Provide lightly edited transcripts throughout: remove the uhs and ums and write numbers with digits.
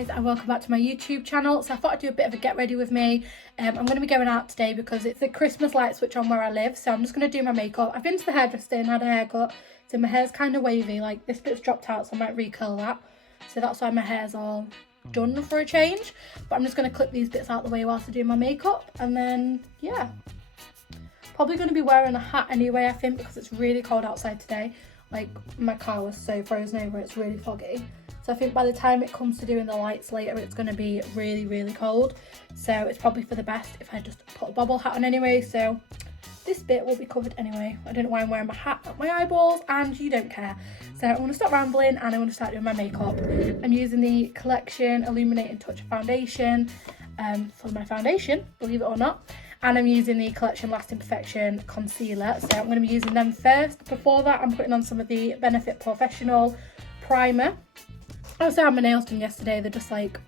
guys, and welcome back to my YouTube channel. So I thought I'd do a bit of a get ready with me. I'm going to be going out today because it's the Christmas light switch on where I live, so I'm just going to do my makeup. I've been to the hairdresser and had a haircut, so my hair's kind of wavy, like this bit's dropped out, so I might recurl that. So that's why my hair's all done for a change, but I'm just going to clip these bits out the way whilst I do my makeup, and then yeah, probably going to be wearing a hat anyway, I think, because it's really cold outside today. Like, my car was so frozen over, it's really foggy. So I think by the time it comes to doing the lights later, it's going to be really, really cold. So it's probably for the best if I just put a bobble hat on anyway. So this bit will be covered anyway. I don't know why I'm wearing my hat at my eyeballs, and you don't care. So I'm going to stop rambling and I'm going to start doing my makeup. I'm using the Collection Illuminating Touch Foundation for my foundation, believe it or not. And I'm using the Collection Lasting Perfection Concealer. So I'm going to be using them first. Before that, I'm putting on some of the Benefit Professional Primer. I also had my nails done yesterday. They're just like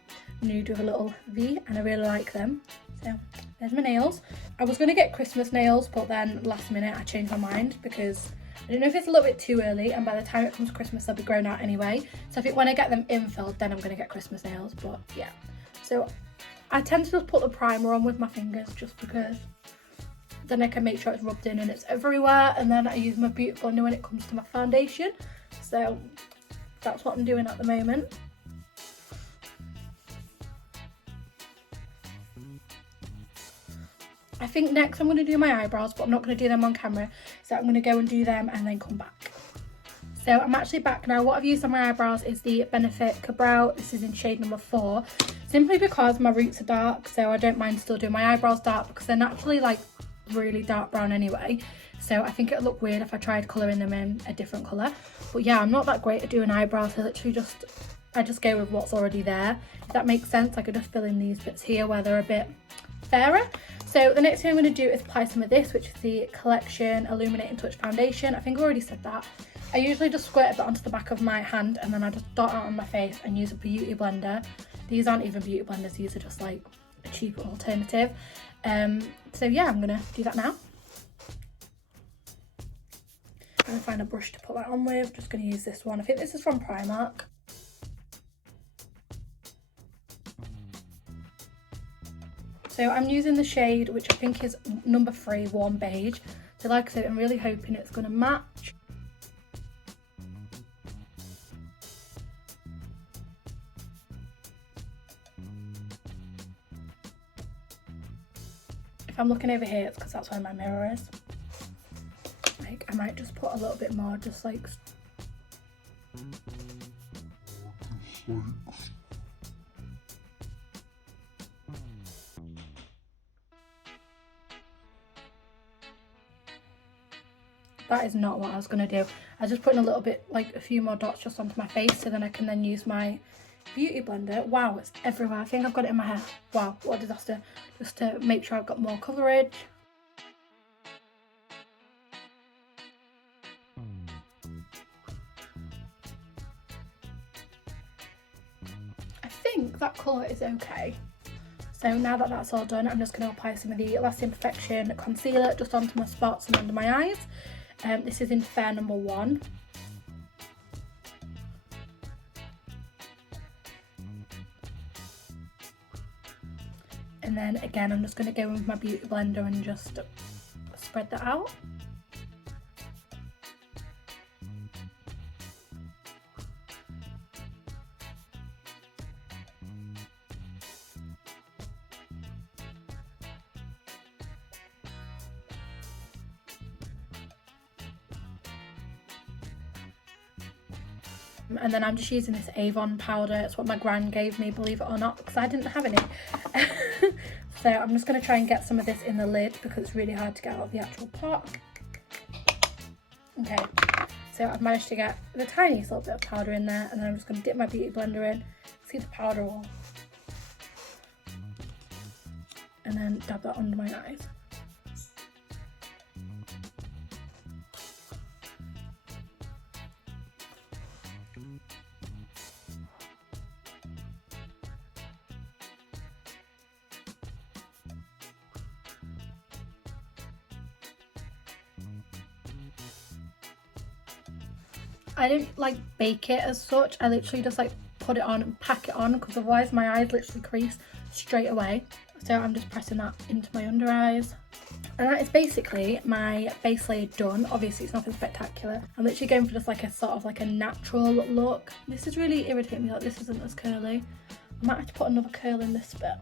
nude with a little V, and I really like them. So there's my nails. I was going to get Christmas nails, but then last minute I changed my mind because I don't know if it's a little bit too early, and by the time it comes to Christmas they'll be grown out anyway. So I think when I get them infilled, then I'm going to get Christmas nails. But yeah, so I tend to just put the primer on with my fingers just because then I can make sure it's rubbed in and it's everywhere, and then I use my beauty blender when it comes to my foundation. So that's what I'm doing at the moment. I think next I'm going to do my eyebrows, but I'm not going to do them on camera. So I'm going to go and do them and then come back. So I'm actually back now. What I've used on my eyebrows is the Benefit Cabral. This is in shade number 4. Simply because my roots are dark, so I don't mind still doing my eyebrows dark because they're naturally like really dark brown anyway. So I think it would look weird if I tried colouring them in a different colour. But yeah, I'm not that great at doing eyebrows. I just go with what's already there. If that makes sense, I could just fill in these bits here where they're a bit fairer. So the next thing I'm going to do is apply some of this, which is the Collection Illuminating Touch Foundation. I think I already said that. I usually just squirt a bit onto the back of my hand and then I just dot out on my face and use a beauty blender. These aren't even beauty blenders, these are just like a cheaper alternative. So yeah, I'm going to do that now. I'm going to find a brush to put that on with. Just going to use this one. I think this is from Primark. So I'm using the shade, which I think is number 3, Warm Beige. So like I said, I'm really hoping it's going to match. If I'm looking over here, it's because that's where my mirror is. Like, I might just put a little bit more, just like... That is not what I was going to do. I was just putting a little bit, like a few more dots just onto my face, so then I can then use my beauty blender. Wow, it's everywhere. I think I've got it in my hair. Wow, what a disaster. Just to make sure I've got more coverage. I think that colour is okay. So now that that's all done, I'm just going to apply some of the Lasting Perfection Concealer just onto my spots and under my eyes. This is in Fair number 1. And then again, I'm just going to go in with my beauty blender and just spread that out. And then I'm just using this Avon powder. It's what my gran gave me, believe it or not, because I didn't have any. So I'm just going to try and get some of this in the lid because it's really hard to get out of the actual pot. Okay, so I've managed to get the tiniest little bit of powder in there, and then I'm just going to dip my beauty blender in, see the powder all, and then dab that under my eyes. I didn't like bake it as such. I literally just like put it on and pack it on, because otherwise my eyes literally crease straight away. So I'm just pressing that into my under eyes. And that is basically my base layer done. Obviously it's nothing spectacular. I'm literally going for just like a sort of like a natural look. This is really irritating me that this isn't as curly. I might have to put another curl in this bit.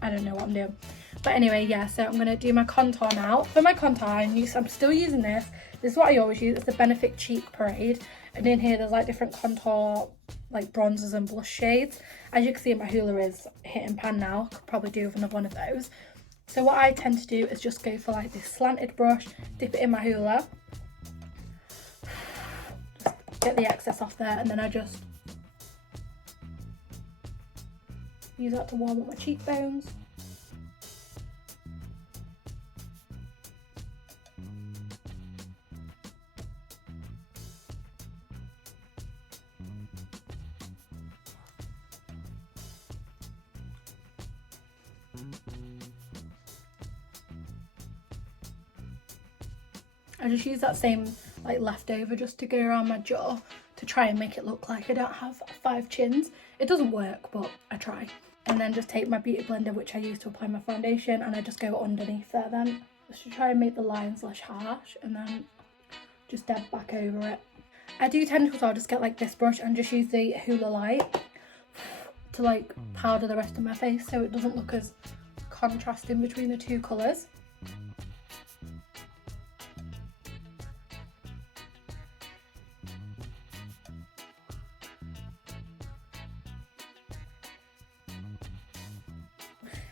I don't know what I'm doing. But anyway, yeah, so I'm going to do my contour now. For my contour, I'm still using this. This is what I always use. It's the Benefit Cheek Parade. And in here, there's like different contour, like bronzers and blush shades. As you can see, my Hoola is hitting pan now. Could probably do with another one of those. So what I tend to do is just go for like this slanted brush, dip it in my Hoola. Just get the excess off there, and then I just use that to warm up my cheekbones. I just use that same like leftover just to go around my jaw to try and make it look like I don't have 5 chins. It doesn't work, but I try. And then just take my beauty blender, which I use to apply my foundation, and I just go underneath there then, just to try and make the lines less harsh, and then just dab back over it. I do tend to as well just get like this brush and just use the Hoola Light to like powder the rest of my face so it doesn't look as contrasting between the two colours.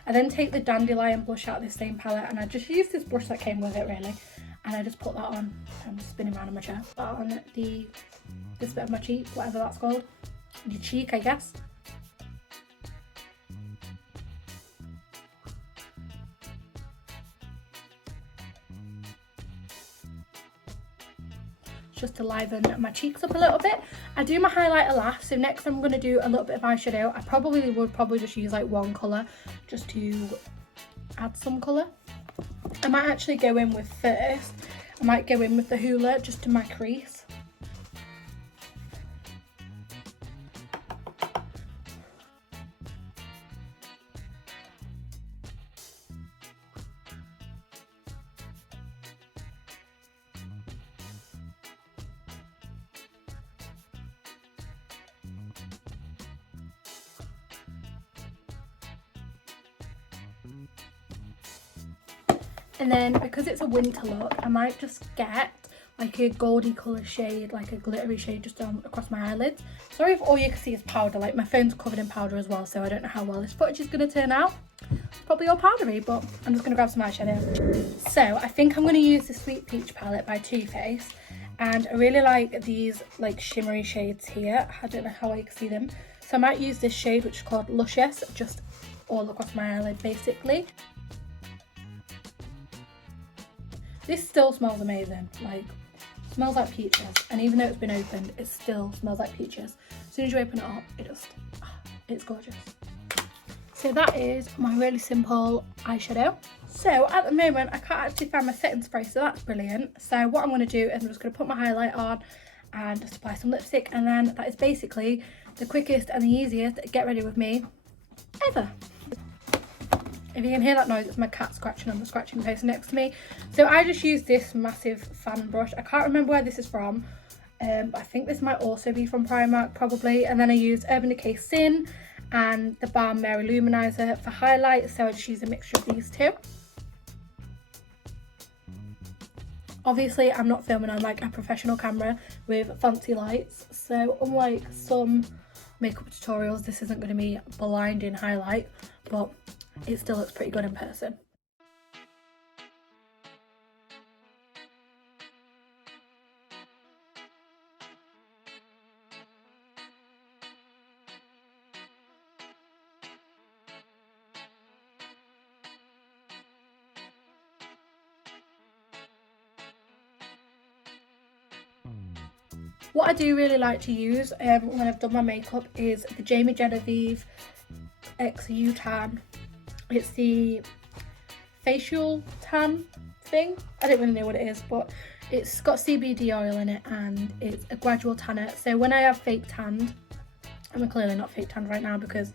I then take the Dandelion blush out of this same palette, and I just use this brush that came with it really, and I just put that on. I'm just spinning around in my chair. That on this bit of my cheek, whatever that's called, your cheek, I guess. Just to liven my cheeks up a little bit. I do my highlighter last, so next I'm going to do a little bit of eyeshadow. I probably would just use like one colour just to add some colour. I might actually go in with first, I might go in with the Hoola just to my crease. And then because it's a winter look, I might just get like a goldy colour shade, like a glittery shade just across my eyelids. Sorry if all you can see is powder, like my phone's covered in powder as well, so I don't know how well this footage is going to turn out. It's probably all powdery, but I'm just going to grab some eyeshadow. So I think I'm going to use the Sweet Peach palette by Too Faced, and I really like these like shimmery shades here. I don't know how you can see them. So I might use this shade, which is called Luscious, just all across my eyelid basically. This still smells amazing, like smells like peaches, and even though it's been opened, it still smells like peaches. As soon as you open it up, it's gorgeous. So that is my really simple eyeshadow. So at the moment, I can't actually find my setting spray, so that's brilliant. So what I'm going to do is I'm just going to put my highlight on and just apply some lipstick, and then that is basically the quickest and the easiest get ready with me ever. If you can hear that noise, it's my cat scratching on the scratching post next to me. So I just use this massive fan brush. I can't remember where this is from. But I think this might also be from Primark, probably. And then I use Urban Decay Sin and the Balm Mary Luminizer for highlight. So I just use a mixture of these two. Obviously, I'm not filming on like a professional camera with fancy lights. So unlike some makeup tutorials, this isn't going to be blinding highlight, but it still looks pretty good in person. What I do really like to use when I've done my makeup is the Jamie Genevieve X U Tan. It's the facial tan thing. I don't really know what it is, but it's got CBD oil in it and it's a gradual tanner. So when I have fake tanned, I'm clearly not fake tanned right now because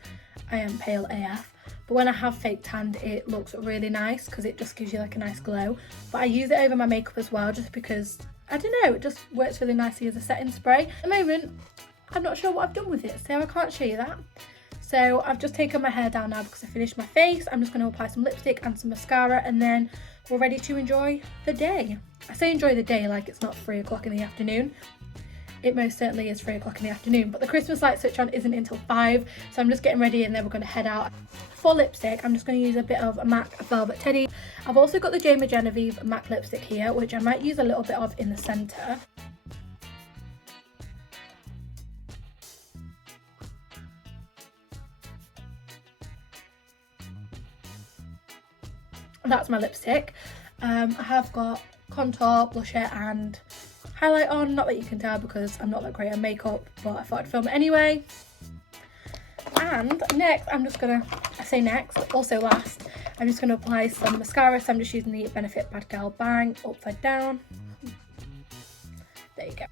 I am pale AF, but when I have fake tanned it looks really nice because it just gives you like a nice glow. But I use it over my makeup as well just because, I don't know, it just works really nicely as a setting spray. At the moment I'm not sure what I've done with it, so I can't show you that. So I've just taken my hair down now because I finished my face. I'm just going to apply some lipstick and some mascara and then we're ready to enjoy the day. I say enjoy the day like it's not 3 o'clock in the afternoon. It most certainly is 3 o'clock in the afternoon, but the Christmas light switch on isn't until 5, so I'm just getting ready and then we're going to head out. For lipstick, I'm just going to use a bit of a MAC Velvet Teddy. I've also got the Jamie Genevieve MAC lipstick here, which I might use a little bit of in the centre. That's my lipstick. I have got contour, blusher and highlight on. Not that you can tell because I'm not that great at makeup, but I thought I'd film it anyway. And next, I'm just gonna, I say next, also last, I'm just gonna apply some mascara. So I'm just using the Benefit Bad Girl Bang upside down. There you go.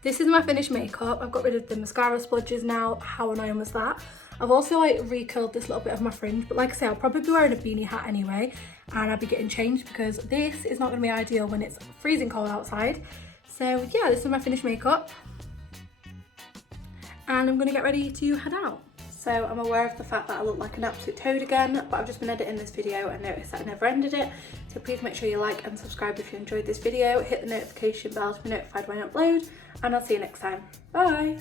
This is my finished makeup. I've got rid of the mascara splodges now. How annoying was that? I've also like recurled this little bit of my fringe, but like I say, I'll probably be wearing a beanie hat anyway and I'll be getting changed because this is not going to be ideal when it's freezing cold outside. So yeah, this is my finished makeup and I'm going to get ready to head out. So I'm aware of the fact that I look like an absolute toad again, but I've just been editing this video and noticed that I never ended it. So please make sure you like and subscribe if you enjoyed this video. Hit the notification bell to be notified when I upload and I'll see you next time. Bye!